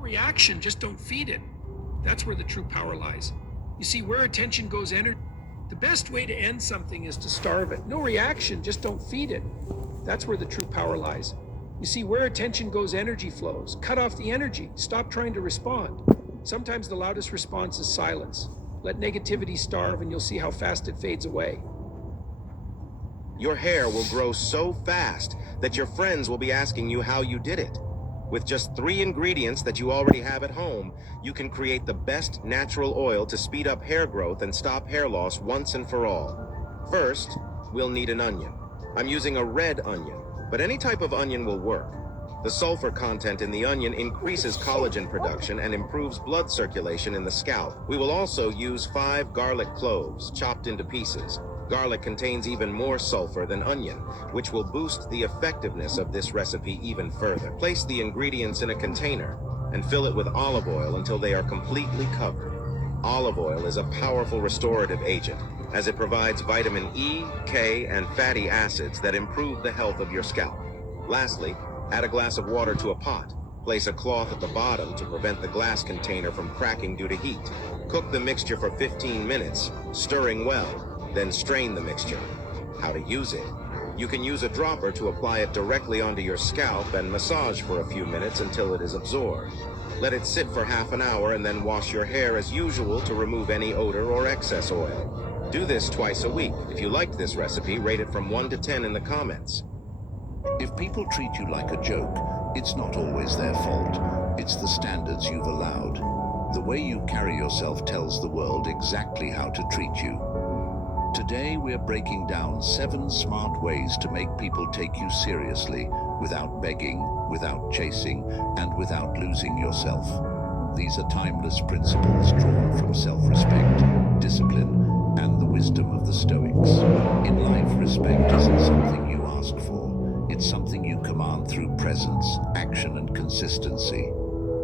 Reaction, just don't feed it. That's where the true power lies. You see, where attention goes, energy. The best way to end something is to starve it. No reaction, just don't feed it. That's where the true power lies. You see, where attention goes, energy flows. Cut off the energy. Stop trying to respond. Sometimes the loudest response is silence. Let negativity starve and you'll see how fast it fades away. Your hair will grow so fast that your friends will be asking you how you did it. With just 3 ingredients that you already have at home, you can create the best natural oil to speed up hair growth and stop hair loss once and for all. First, we'll need an onion. I'm using a red onion, but any type of onion will work. The sulfur content in the onion increases collagen production and improves blood circulation in the scalp. We will also use 5 garlic cloves chopped into pieces. Garlic contains even more sulfur than onion, which will boost the effectiveness of this recipe even further. Place the ingredients in a container and fill it with olive oil until they are completely covered. Olive oil is a powerful restorative agent, as it provides vitamin E, K, and fatty acids that improve the health of your scalp. Lastly, add a glass of water to a pot. Place a cloth at the bottom to prevent the glass container from cracking due to heat. Cook the mixture for 15 minutes, stirring well. Then strain the mixture. How to use it? You can use a dropper to apply it directly onto your scalp and massage for a few minutes until it is absorbed. Let it sit for half an hour and then wash your hair as usual to remove any odor or excess oil. Do this twice a week. If you liked this recipe, rate it from 1 to 10 in the comments. If people treat you like a joke, it's not always their fault. It's the standards you've allowed. The way you carry yourself tells the world exactly how to treat you. Today we're breaking down 7 smart ways to make people take you seriously without begging, without chasing, and without losing yourself. These are timeless principles drawn from self-respect, discipline, and the wisdom of the Stoics. In life, respect isn't something you ask for. It's something you command through presence, action, and consistency.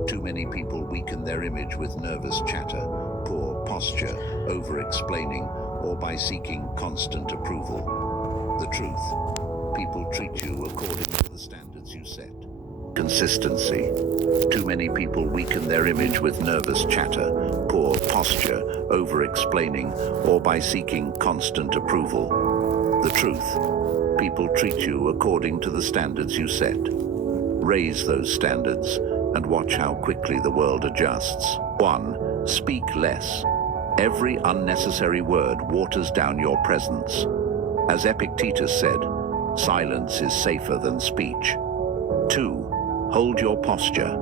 Too many people weaken their image with nervous chatter, poor posture, over-explaining, or by seeking constant approval. The truth: people treat you according to the standards you set. Consistency: too many people weaken their image with nervous chatter, poor posture, over-explaining, or by seeking constant approval. The truth: people treat you according to the standards you set. Raise those standards and watch how quickly the world adjusts. 1. Speak less. Every unnecessary word waters down your presence. As Epictetus said, silence is safer than speech. 2. Hold your posture.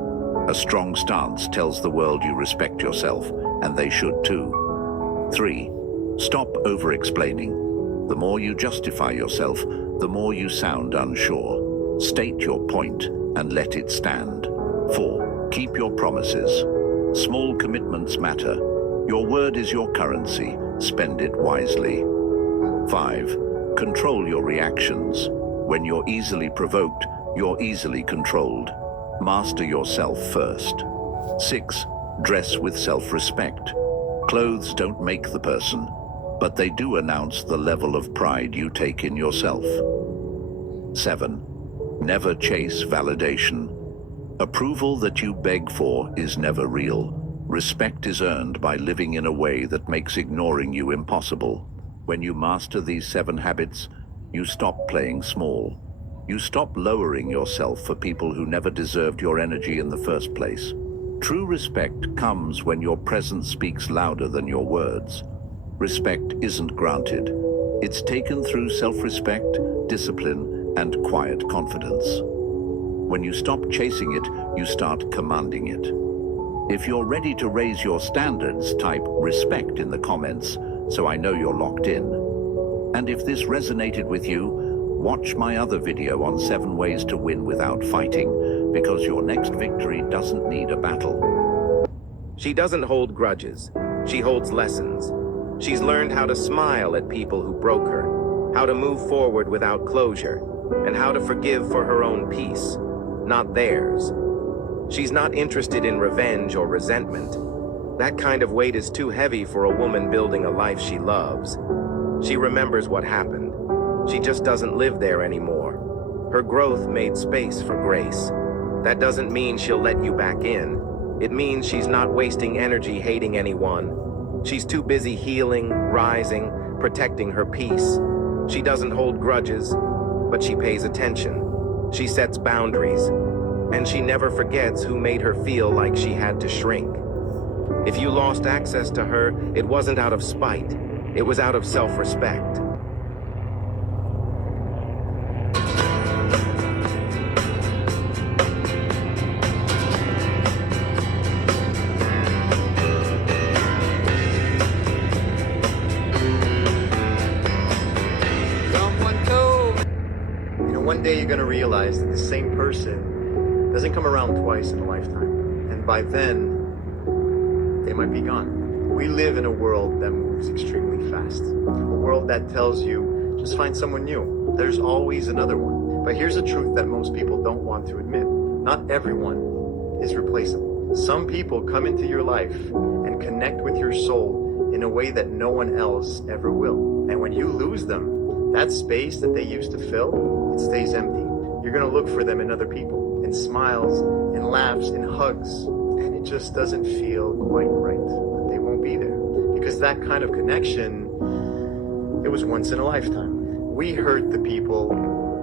A strong stance tells the world you respect yourself, and they should too. 3. Stop over-explaining. The more you justify yourself, the more you sound unsure. State your point and let it stand. 4. Keep your promises. Small commitments matter. Your word is your currency. Spend it wisely. 5. Control your reactions. When you're easily provoked, you're easily controlled. Master yourself first. 6. Dress with self-respect. Clothes don't make the person, but they do announce the level of pride you take in yourself. 7. Never chase validation. Approval that you beg for is never real. Respect is earned by living in a way that makes ignoring you impossible. When you master these 7 habits, you stop playing small. You stop lowering yourself for people who never deserved your energy in the first place. True respect comes when your presence speaks louder than your words. Respect isn't granted. It's taken through self-respect, discipline, and quiet confidence. When you stop chasing it, you start commanding it. If you're ready to raise your standards, type respect in the comments so I know you're locked in. And if this resonated with you, watch my other video on 7 ways to win without fighting, because your next victory doesn't need a battle. She doesn't hold grudges. She holds lessons. She's learned how to smile at people who broke her, how to move forward without closure, and how to forgive for her own peace, not theirs. She's not interested in revenge or resentment. That kind of weight is too heavy for a woman building a life she loves. She remembers what happened. She just doesn't live there anymore. Her growth made space for grace. That doesn't mean she'll let you back in. It means she's not wasting energy hating anyone. She's too busy healing, rising, protecting her peace. She doesn't hold grudges, but she pays attention. She sets boundaries, and she never forgets who made her feel like she had to shrink. If you lost access to her, it wasn't out of spite. It was out of self-respect. One day you're going to realize that the same person doesn't come around twice in a lifetime. And by then, they might be gone. We live in a world that moves extremely fast. A world that tells you, just find someone new. There's always another one. But here's a truth that most people don't want to admit. Not everyone is replaceable. Some people come into your life and connect with your soul in a way that no one else ever will. And when you lose them, that space that they used to fill, it stays empty. You're gonna look for them in other people, in smiles, in laughs, in hugs, and it just doesn't feel quite right. But they won't be there. Because that kind of connection, it was once in a lifetime. We hurt the people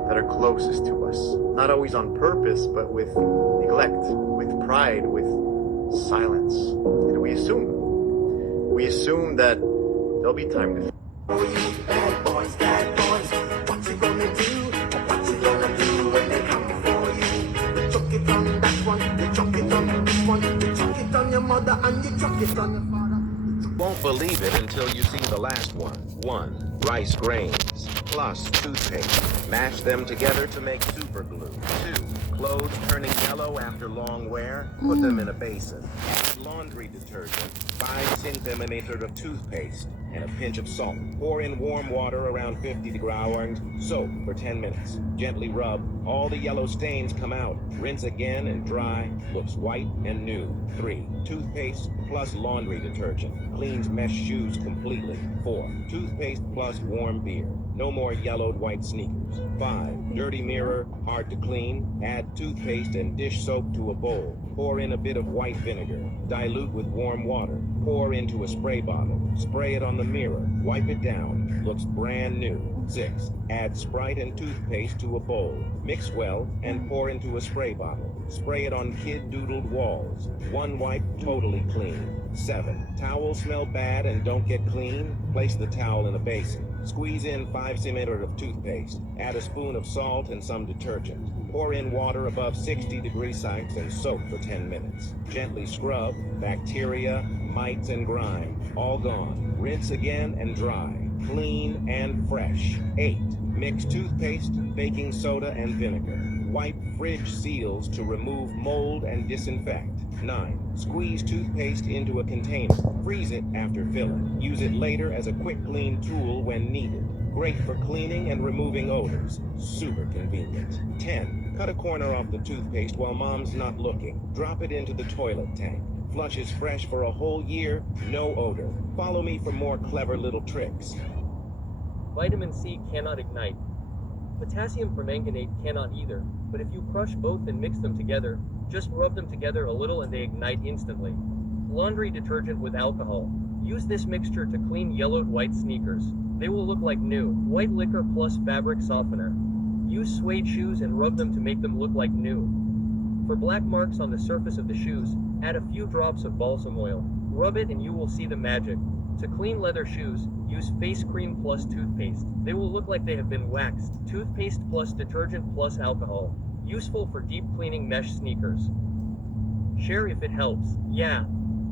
that are closest to us. Not always on purpose, but with neglect, with pride, with silence. And we assume that there'll be time to Bad boys, what you gonna do? What you gonna do when they come for you? You chuck it on that one, you chuck it on this one, you chuck it on your mother and you chuck it on your father. Won't believe it until you see the last one. 1. Rice grains plus toothpaste. Mash them together to make super glue. 2. Clothes turning yellow after long wear. Put them in a basin. Laundry detergent. 5 centimeters of toothpaste and a pinch of salt. Pour in warm water around 50 degrees and soak for 10 minutes. Gently rub. All the yellow stains come out. Rinse again and dry. Looks white and new. 3. Toothpaste plus laundry detergent. Cleans mesh shoes completely. 4. Toothpaste plus warm beer. No more yellowed white sneakers. 5. Dirty mirror, hard to clean. Add toothpaste and dish soap to a bowl. Pour in a bit of white vinegar. Dilute with warm water. Pour into a spray bottle. Spray it on the mirror. Wipe it down. Looks brand new. 6. Add Sprite and toothpaste to a bowl. Mix well and pour into a spray bottle. Spray it on kid-doodled walls. 1 wipe, totally clean. 7. Towels smell bad and don't get clean? Place the towel in a basin. Squeeze in 5 centimeters of toothpaste. Add a spoon of salt and some detergent. Pour in water above 60 degrees Celsius and soak for 10 minutes. Gently scrub. Bacteria, mites, and grime, all gone. Rinse again and dry. Clean and fresh. 8. Mix toothpaste, baking soda, and vinegar. Wipe fridge seals to remove mold and disinfect. 9. Squeeze toothpaste into a container. Freeze it after filling. Use it later as a quick clean tool when needed. Great for cleaning and removing odors. Super convenient. 10. Cut a corner off the toothpaste while mom's not looking. Drop it into the toilet tank. Flushes fresh for a whole year, no odor. Follow me for more clever little tricks. Vitamin C cannot ignite. Potassium permanganate cannot either, but if you crush both and mix them together, just rub them together a little and they ignite instantly. Laundry detergent with alcohol. Use this mixture to clean yellowed white sneakers. They will look like new. White liquor plus fabric softener. Use suede shoes and rub them to make them look like new. For black marks on the surface of the shoes, add a few drops of balsam oil. Rub it and you will see the magic. To clean leather shoes, use face cream plus toothpaste. They will look like they have been waxed. Toothpaste plus detergent plus alcohol. Useful for deep cleaning mesh sneakers. Share if it helps. Yeah.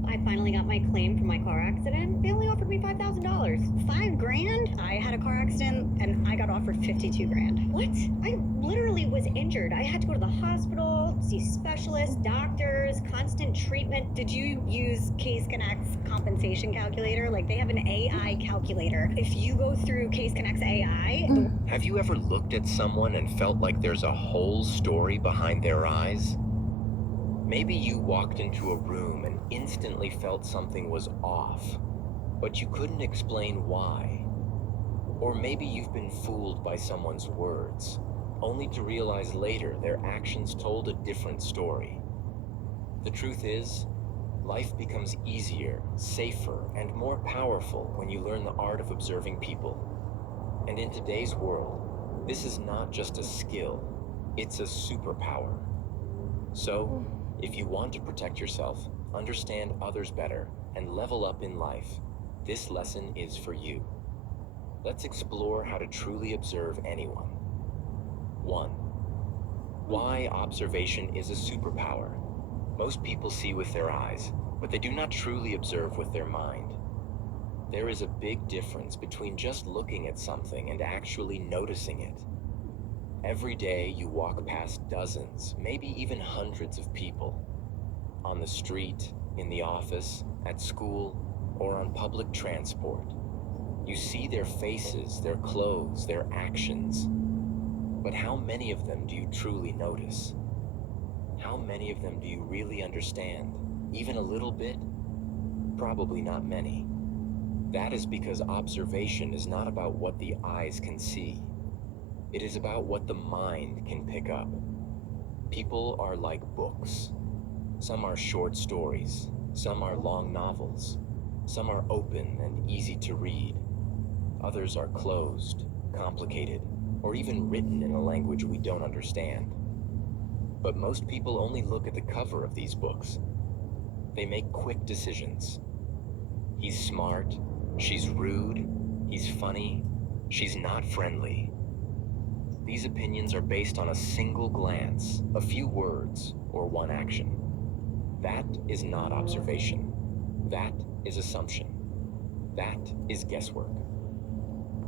I finally got my claim for my car accident. They only offered me $5,000. $5,000? I had a car accident and I got offered $52,000. What? I literally was injured. I had to go to the hospital, see specialists, doctors, constant treatment. Did you use Case Connect's compensation calculator? Like, they have an AI calculator. If you go through Case Connect's AI... Have you ever looked at someone and felt like there's a whole story behind their eyes? Maybe you walked into a room and instantly felt something was off, but you couldn't explain why. Or maybe you've been fooled by someone's words, only to realize later their actions told a different story. The truth is, Life becomes easier, safer, and more powerful when you learn the art of observing people. And in today's world, this is not just a skill, it's a superpower. So, if you want to protect yourself, understand others better, and level up in life, this lesson is for you. Let's explore how to truly observe anyone. 1. Why observation is a superpower. Most people see with their eyes, but they do not truly observe with their mind. There is a big difference between just looking at something and actually noticing it. Every day you walk past dozens, maybe even hundreds of people. On the street, in the office, at school, or on public transport. You see their faces, their clothes, their actions. But how many of them do you truly notice? How many of them do you really understand? Even a little bit? Probably not many. That is because observation is not about what the eyes can see. It is about what the mind can pick up. People are like books. Some are short stories. Some are long novels. Some are open and easy to read. Others are closed, complicated, or even written in a language we don't understand. But most people only look at the cover of these books. They make quick decisions. He's smart, she's rude, he's funny, she's not friendly. These opinions are based on a single glance, a few words, or one action. That is not observation. That is assumption. That is guesswork.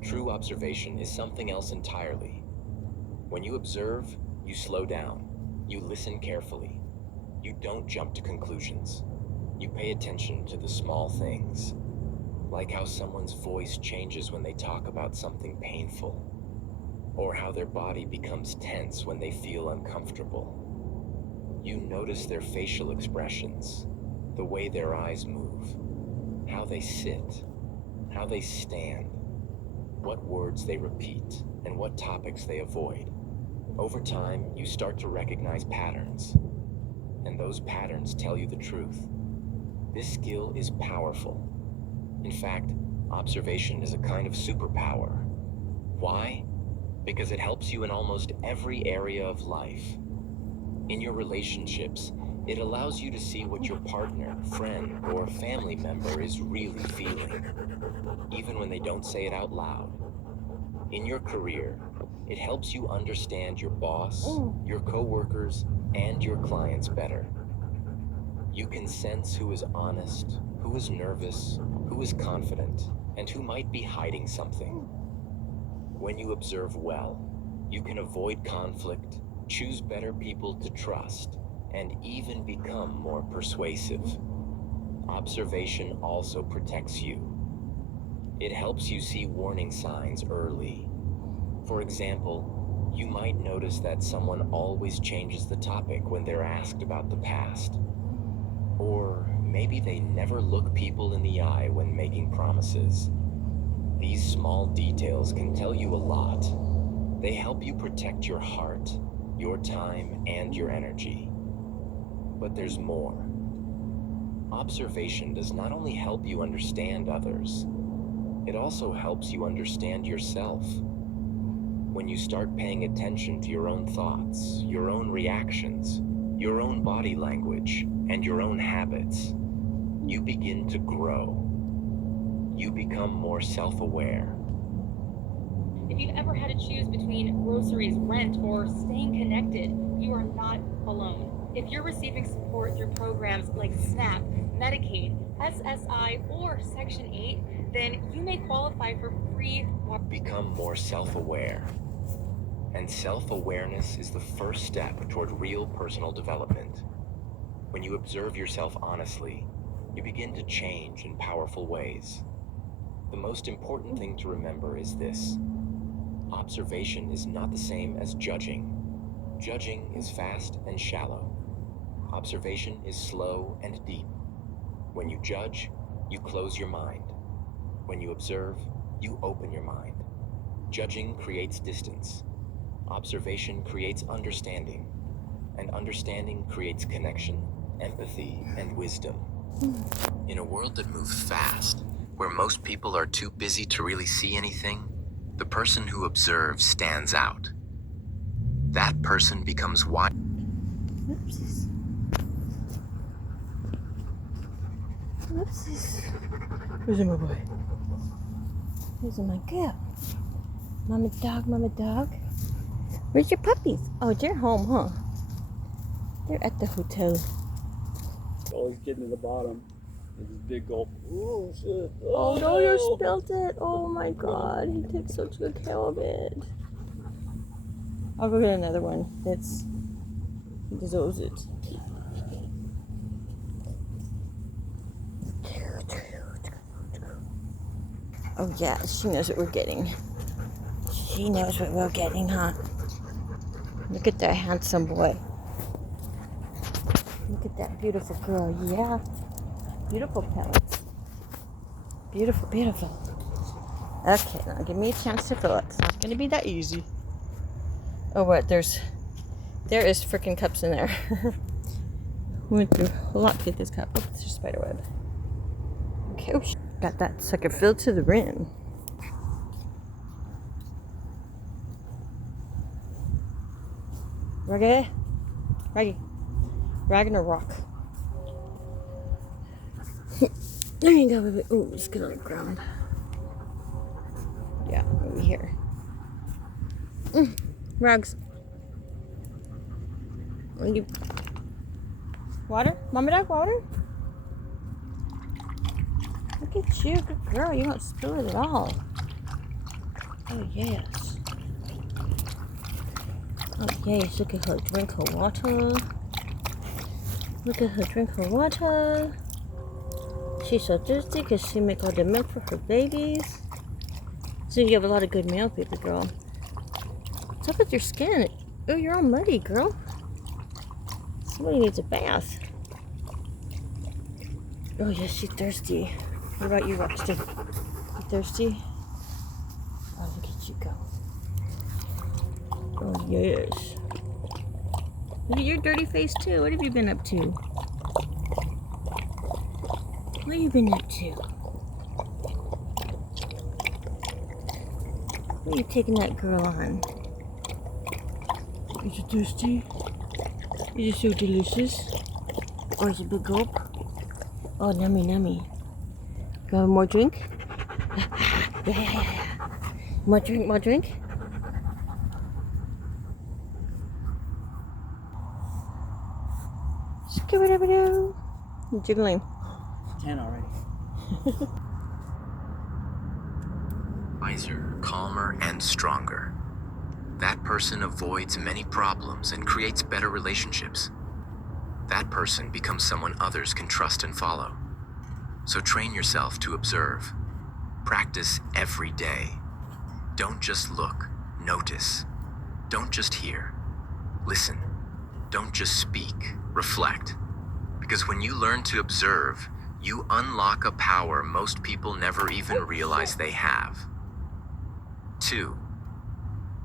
True observation is something else entirely. When you observe, you slow down. You listen carefully. You don't jump to conclusions. You pay attention to the small things, like how someone's voice changes when they talk about something painful, or how their body becomes tense when they feel uncomfortable. You notice their facial expressions, the way their eyes move, how they sit, how they stand, what words they repeat, and what topics they avoid. Over time, you start to recognize patterns, and those patterns tell you the truth. This skill is powerful. In fact, observation is a kind of superpower. Why? Because it helps you in almost every area of life. In your relationships, it allows you to see what your partner, friend, or family member is really feeling, even when they don't say it out loud. In your career, it helps you understand your boss, your coworkers, and your clients better. You can sense who is honest, who is nervous, who is confident, and who might be hiding something. When you observe well, you can avoid conflict, choose better people to trust, and even become more persuasive. Observation also protects you. It helps you see warning signs early. For example, you might notice that someone always changes the topic when they're asked about the past. Or maybe they never look people in the eye when making promises. These small details can tell you a lot. They help you protect your heart, your time, and your energy. But there's more. Observation does not only help you understand others, it also helps you understand yourself. When you start paying attention to your own thoughts, your own reactions, your own body language, and your own habits, you begin to grow. You become more self-aware. If you've ever had to choose between groceries, rent, or staying connected, you are not alone. If you're receiving support through programs like SNAP, Medicaid, SSI, or Section 8, then you may qualify for free. Become more self-aware. And self-awareness is the first step toward real personal development. When you observe yourself honestly, you begin to change in powerful ways. The most important thing to remember is this: observation is not the same as judging. Judging is fast and shallow. Observation is slow and deep. When you judge, you close your mind. When you observe, you open your mind. Judging creates distance. Observation creates understanding. And understanding creates connection, empathy, and wisdom. In a world that moves fast, where most people are too busy to really see anything, the person who observes stands out. That person becomes wise. Oopsies. Oopsies. Where's my boy? Where's my girl? Mama dog, mama dog. Where's your puppies? Oh, they're home, huh? They're at the hotel. Oh, he's getting to the bottom. With his big gulp. Oh, shit. Oh no, you spilled it. Oh my god, he takes such good care of it. I'll go get another one that's deserves it. Oh yeah, she knows what we're getting. She knows what we're getting, huh? Look at that handsome boy. Look at that beautiful girl. Yeah. Beautiful pellets. Beautiful, beautiful. Okay, now give me a chance to fill it. It's not going to be that easy. Oh, what? There is freaking cups in there. Went through a lot to get this cup. Oh, it's just spider web. Okay, oh, got that sucker filled to the rim. Raggy. Ragnarok. There you go, baby. Ooh, let's get on the ground. Yeah, over here. Rugs. Water? Mama dog, water? Look at you, good girl. You won't spill it at all. Oh, yes. Oh, yes. Look at her drink her water. Look at her drink her water. She's so thirsty because she make all the milk for her babies. So you have a lot of good milk, baby girl. What's up with your skin? Oh, you're all muddy, girl. Somebody needs a bath. Oh, yes, she's thirsty. What about you, Roxton? You thirsty? Oh, look at you go. Oh, yes. Look at your dirty face, too. What have you been up to? What have you been up to? What are you taking that girl on? Is it thirsty? Is it so delicious? Oh, is it a big gulp? Oh, nummy, nummy. You want more drink? Yeah. More drink, more drink? Skibidi-bidi-doo. You're jiggling. 10 already. Wiser, calmer, and stronger. That person avoids many problems and creates better relationships. That person becomes someone others can trust and follow. So train yourself to observe. Practice every day. Don't just look, notice. Don't just hear, listen. Don't just speak, reflect. Because when you learn to observe, you unlock a power most people never even realize they have. 2.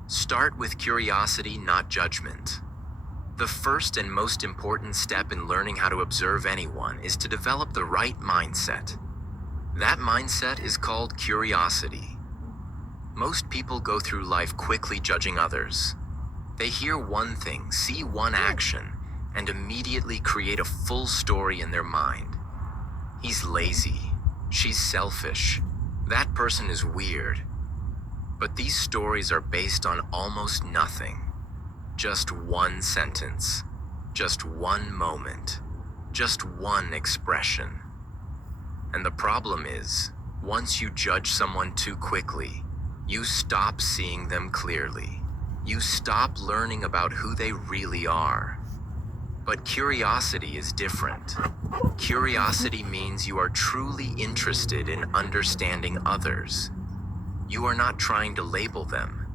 Start with curiosity, not judgment. The first and most important step in learning how to observe anyone is to develop the right mindset. That mindset is called curiosity. Most people go through life quickly judging others. They hear one thing, see one action, and immediately create a full story in their mind. He's lazy. She's selfish. That person is weird. But these stories are based on almost nothing. Just one sentence. Just one moment. Just one expression. And the problem is, once you judge someone too quickly, you stop seeing them clearly. You stop learning about who they really are. But curiosity is different. Curiosity means you are truly interested in understanding others. You are not trying to label them.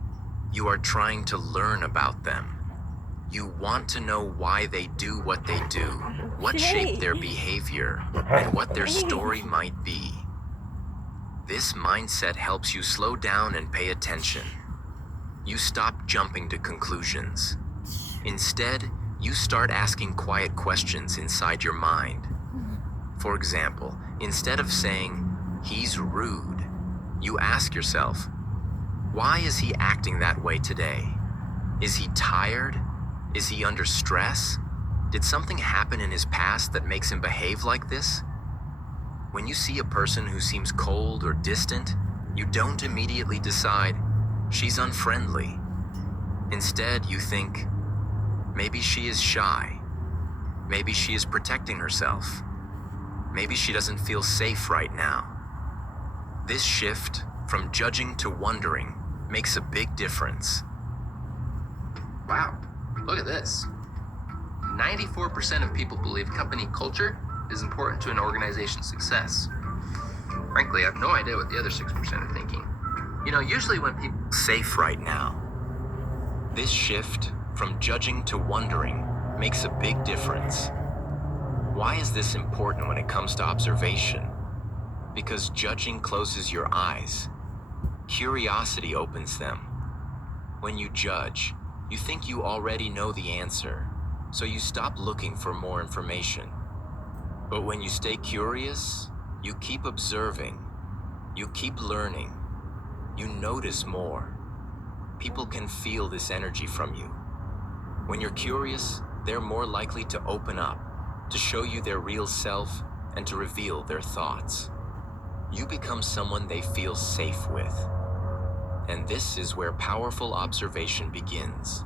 You are trying to learn about them. You want to know why they do what they do, what shaped their behavior, and what their story might be. This mindset helps you slow down and pay attention. You stop jumping to conclusions. Instead, you start asking quiet questions inside your mind. For example, instead of saying, "He's rude," you ask yourself, why is he acting that way today? Is he tired? Is he under stress? Did something happen in his past that makes him behave like this? When you see a person who seems cold or distant, you don't immediately decide, she's unfriendly. Instead, you think, maybe she is shy. Maybe she is protecting herself. Maybe she doesn't feel safe right now. This shift from judging to wondering makes a big difference. Wow, look at this. 94% of people believe company culture is important to an organization's success. Frankly, I have no idea what the other 6% are thinking. You know, usually when people Safe right now. This shift from judging to wondering makes a big difference. Why is this important when it comes to observation? Because judging closes your eyes. Curiosity opens them. When you judge, you think you already know the answer, so you stop looking for more information. But when you stay curious, you keep observing, you keep learning, you notice more. People can feel this energy from you. When you're curious, they're more likely to open up, to show you their real self, and to reveal their thoughts. You become someone they feel safe with. And this is where powerful observation begins.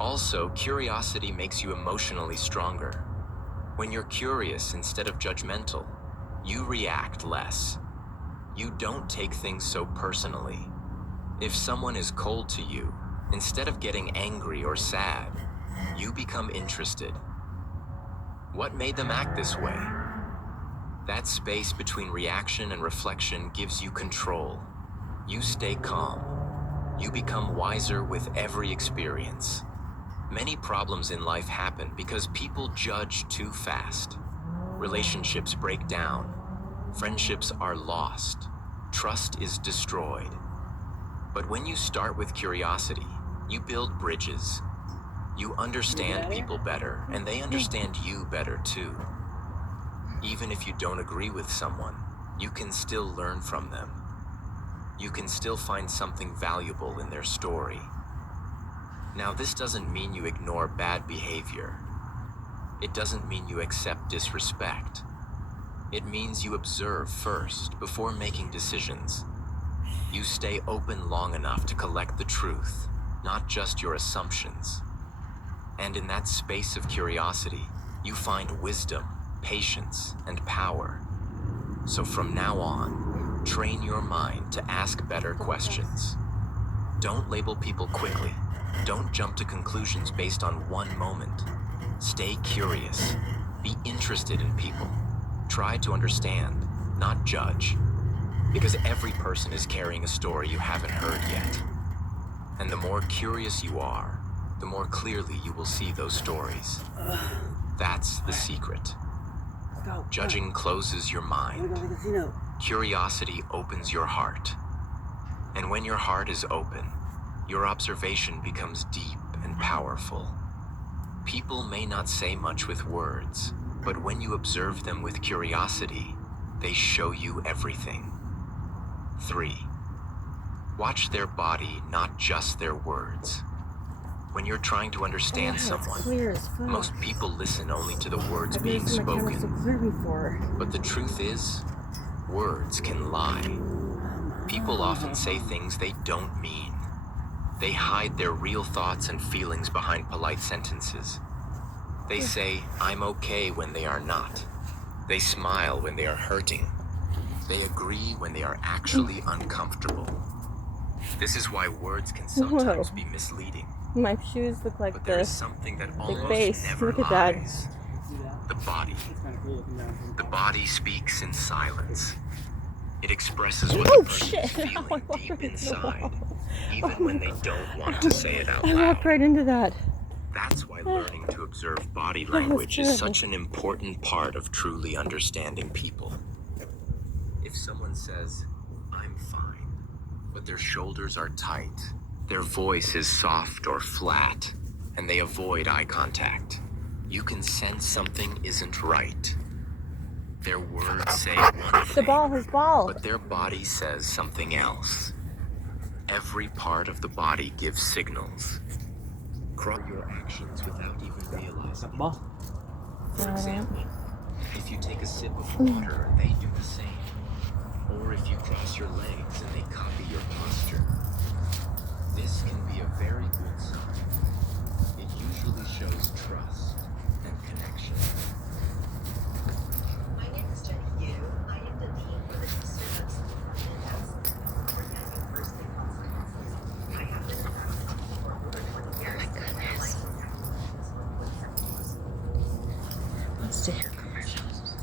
Also, curiosity makes you emotionally stronger. When you're curious instead of judgmental, you react less. You don't take things so personally. If someone is cold to you, instead of getting angry or sad, you become interested. What made them act this way? That space between reaction and reflection gives you control. You stay calm. You become wiser with every experience. Many problems in life happen because people judge too fast. Relationships break down. Friendships are lost. Trust is destroyed. But when you start with curiosity, you build bridges. You understand people better, and they understand you better too. Even if you don't agree with someone, you can still learn from them. You can still find something valuable in their story. Now, this doesn't mean you ignore bad behavior. It doesn't mean you accept disrespect. It means you observe first before making decisions. You stay open long enough to collect the truth, not just your assumptions. And in that space of curiosity, you find wisdom, patience, and power. So from now on, train your mind to ask better questions. Don't label people quickly. Don't jump to conclusions based on one moment. Stay curious. Be interested in people. Try to understand, not judge. Because every person is carrying a story you haven't heard yet. And the more curious you are, the more clearly you will see those stories. That's the secret. Judging closes your mind. Curiosity opens your heart. And when your heart is open, your observation becomes deep and powerful. People may not say much with words, but when you observe them with curiosity, they show you everything. 3. Watch their body, not just their words. When you're trying to understand someone, most people listen only to the words being spoken. But the truth is, words can lie. People often say things they don't mean. They hide their real thoughts and feelings behind polite sentences. They say, "I'm okay," when they are not. They smile when they are hurting. They agree when they are actually uncomfortable. This is why words can sometimes be misleading. My shoes look like But there is this. something that Big almost base. never Look at that. lies. The body. The body speaks in silence. It expresses what the person is shit. feeling deep inside, even when they don't want to say it out I loud. walked right into that. That's why learning to observe body language is such an important part of truly understanding people. If someone says, "I'm fine," but their shoulders are tight, their voice is soft or flat, and they avoid eye contact, you can sense something isn't right. Their words say one The thing, ball, his ball. but their body says something else. Every part of the body gives signals. Cross your actions without even realizing it. Ball. For example, if you take a sip of water, they do the same. Or if you cross your legs and they copy your posture. This can be a very good sign. It usually shows trust and connection. My name is Jenny Yu. I am the dean for the Eastern Medicine Department at California University Consequences. I have been in practice for over 20 years. My goodness. Let's see her commercials.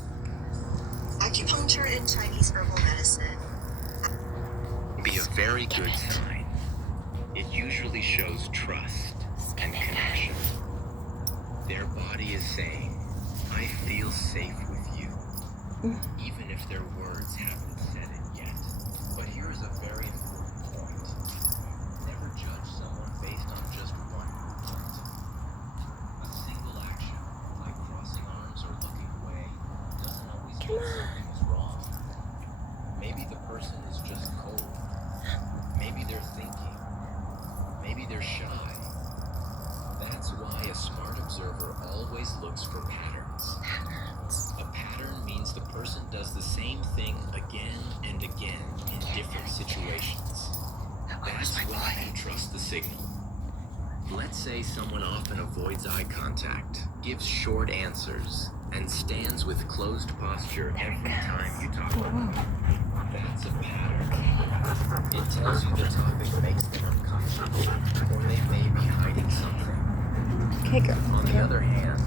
Acupuncture and Chinese herbal medicine. Be a very good sign. It usually shows trust and connection. Their body is saying, I feel safe with you, even if their words haven't said it yet. But here's a very important point. Never judge someone based on just one movement. A single action, like crossing arms or looking away, doesn't always mean something is wrong. Maybe the person is just cold. Maybe they're thinking. Maybe they're shy. That's why a smart observer always looks for patterns. A pattern means the person does the same thing again and again in different situations. That's when you can trust the signal. Let's say someone often avoids eye contact, gives short answers, and stands with closed posture every time you talk to them. That's a pattern. It tells you the topic makes them uncomfortable, or they may be hiding something. Okay, girl. On the other hand,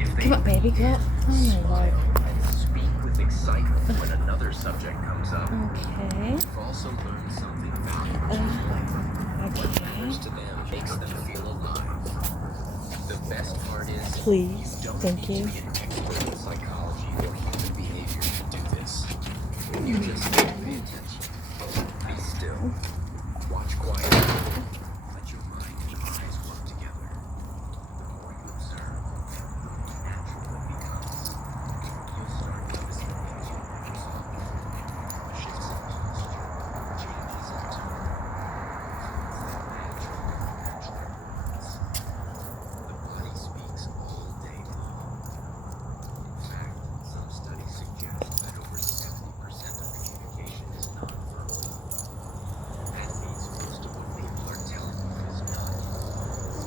if they Come on, baby, girl. Oh my smile lord. and speak with excitement when another subject comes up, Okay. you've also learned something valuable. What matters to them makes them feel alive. The best part is, Please. you don't Thank need you. to be an expert in psychology or human behavior to do this. You just need to pay attention. Be still. Watch quietly. Let your mind and eyes work together. The more you observe, the more natural it becomes. You'll start noticing things you never saw before. Shifts in posture, changes in tone. Natural movements. The body speaks all day long. In fact, some studies suggest that over 70% of communication is nonverbal. That means most of what people are telling you is not in words.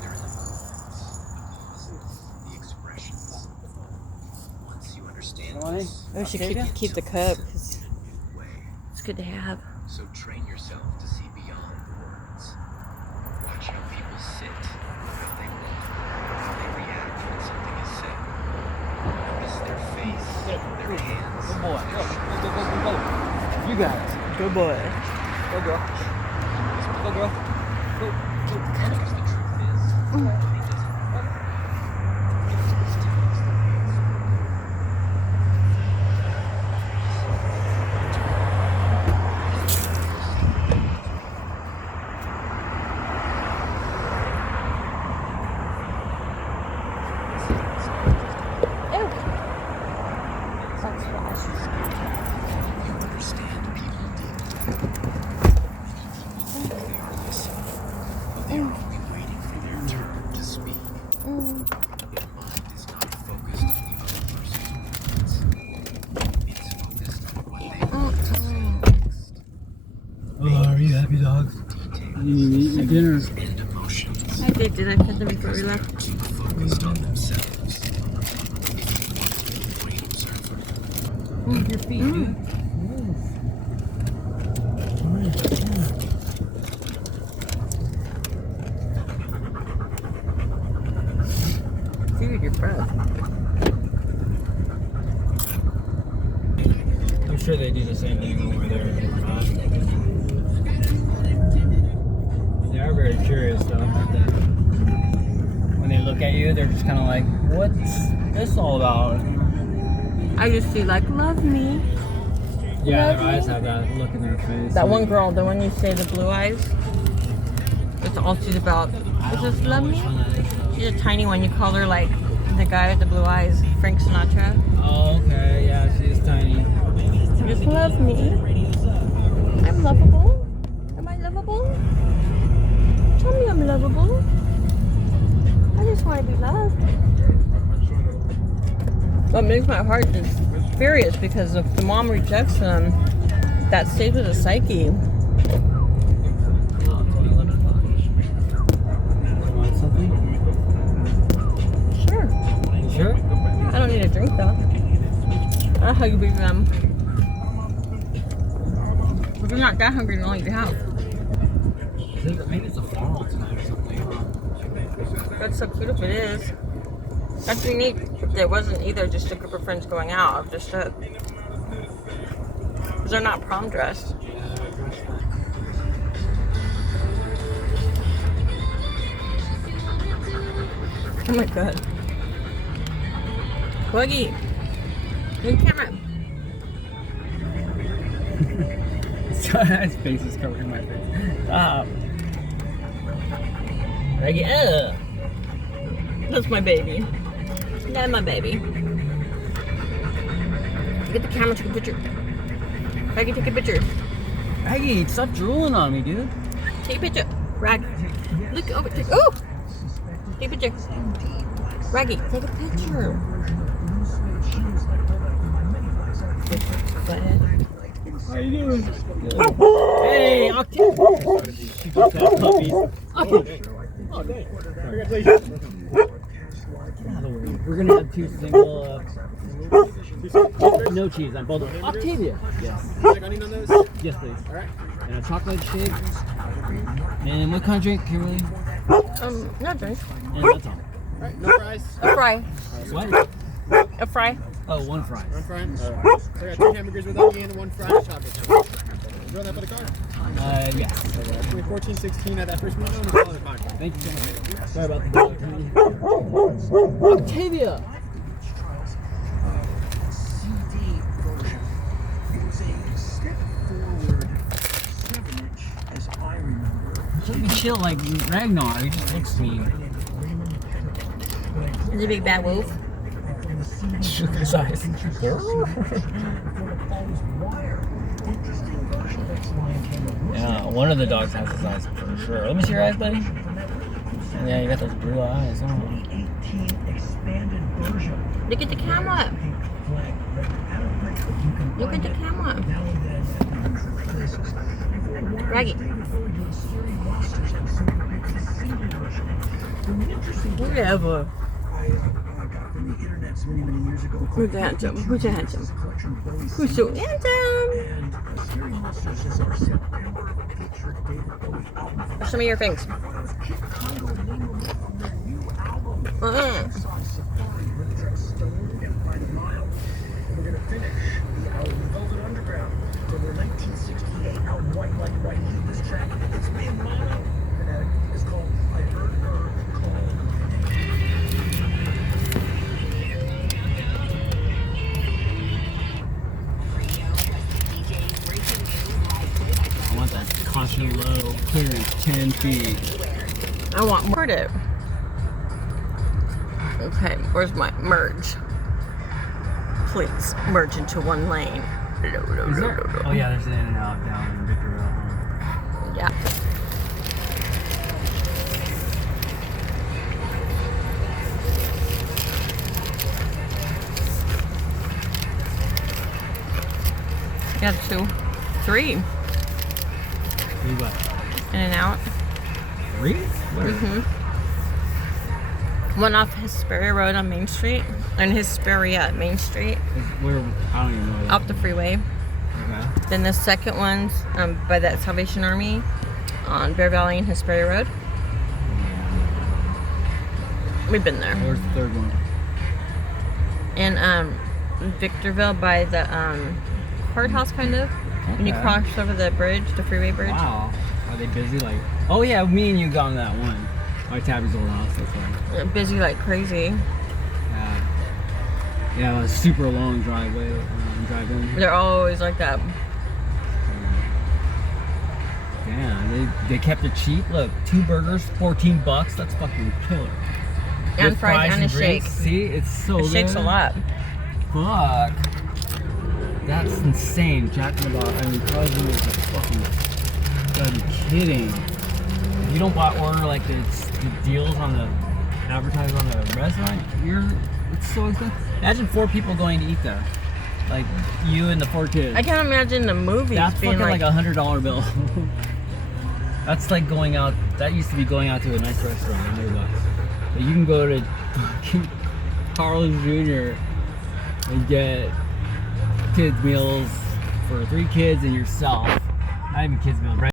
They're in the movements, the pauses, the expressions. Once you understand Ronnie? this, We should Okay, keep the you'll cup listen because in a new way. it's good to have. So train yourself to see beyond the words. Watch how people sit, how they walk, how they react when something is said. Notice their face, their hands. Good boy. Go. You got it. Good boy. Go, girl. Go, girl. Go. Because the truth is, money doesn't matter. It's just telling us the real story. Ew. That's flash. You understand people deeply. Many people think they are listening, but they are only waiting for their turn to speak. Their mind is not focused on the other person's words. It's focused on what they want to say next. Oh, are you happy, dog? You need your dinner. And emotions. I did. Did I pet them before we left? Too focused on themselves. If you want to be a great observer, Move your feet, dude. Dude, your breath. I'm sure they do the same thing over there. They are very curious, though, aren't they? When they look at you, they're just kind of like, what's this all about? I just see like, love me. Yeah, Love their eyes me. have that look in their face. That one girl, the one you say the blue eyes. That's all she's about. I Is don't this know love which me? one that is, though. She's a tiny one. You call her like The guy with the blue eyes, Frank Sinatra. Oh, okay. Yeah, she is tiny. Just love me. I'm lovable. Am I lovable? Tell me I'm lovable. I just want to be loved. What makes my heart just furious because if the mom rejects them, that stays with the psyche. Sure. Sure? I don't need a drink though. I'll hug them. If you're not that hungry, then all you have. Maybe it's a fall tonight or something. That's so cute if it is. That's unique. There wasn't either just a group of friends going out. Just a. Because they're not prom dressed. Oh my god. Quiggy. Good camera. His face is covering my face. Stop. Reggie, That's my baby. That's my baby. Get the camera, take a picture. Raggy, take a picture. Reggie, stop drooling on me, dude. Take a picture. Rag. Look over. Oh! Take a picture. Raggy, take a picture. Go ahead. How you doing? Hey, Octave. Oh, dang. Congratulations. Get out of the way. We're going to have 2 single, no cheese on both. Octavia. Yes. Onion on those? Yes, please. All right. And a chocolate shake. And what kind of drink, Kimberly? No drink. And that's all. All right, no fries. A fry. What? A fry. Oh, 1 fry. 1 fry? All right. So I got 2 hamburgers with onion and 1 fried chocolate chip. You run that for the car? Yes. 1416 at that first window and call it podcast. Thank you so much. Sorry about the dog. Octavia! Let me chill like Ragnar. He just looks mean. Is a big bad wolf? Shook his eyes. Yeah, one of the dogs has his eyes for sure. Let me see your eyes, buddy. Yeah, you got those blue eyes. Oh. Look at the camera. Look at the camera. Raggy. Whatever. Who's handsome? Who's handsome? Who's so handsome? Show me your things. I want that caution low, clearance 10 feet. I want more to. Okay, where's my merge? Please merge into one lane. Is there? Oh yeah, there's an in and out down in Victorville. Yeah. Yeah, 2, 3. What? In and out. 3? Where? One off Hesperia Road on Main Street. And Hesperia at Main Street. Where? I don't even know. Off the freeway. Okay. Then the second one's by that Salvation Army on Bear Valley and Hesperia Road. We've been there. Where's the third one? In Victorville by the courthouse, kind of. When you Okay. cross over the bridge, the freeway bridge. Wow. Are they busy? Like, oh yeah, me and you got on that one. My Tabby's old house, that's right. They're busy like crazy. Yeah. Yeah, it was a super long driveway, drive-in. They're always like that. Yeah, they kept it cheap. Look, 2 burgers, $14. That's fucking killer. And with fries and a shake. drinks. See, it's so The shake's a good. lot. Fuck. That's insane. Jack in the Box. I mean, probably is like fucking. Gotta be kidding. If you don't order like the deals on the advertised on the restaurant, it's so expensive. Imagine 4 people going to eat there. Like you and the 4 kids. I can't imagine the movies That's being fucking like like $100 bill. That's like going out. That used to be going out to a nice restaurant, $100. But you can go to fucking Carl's Jr. and get kids meals for 3 kids and yourself. Not even kids meals, right?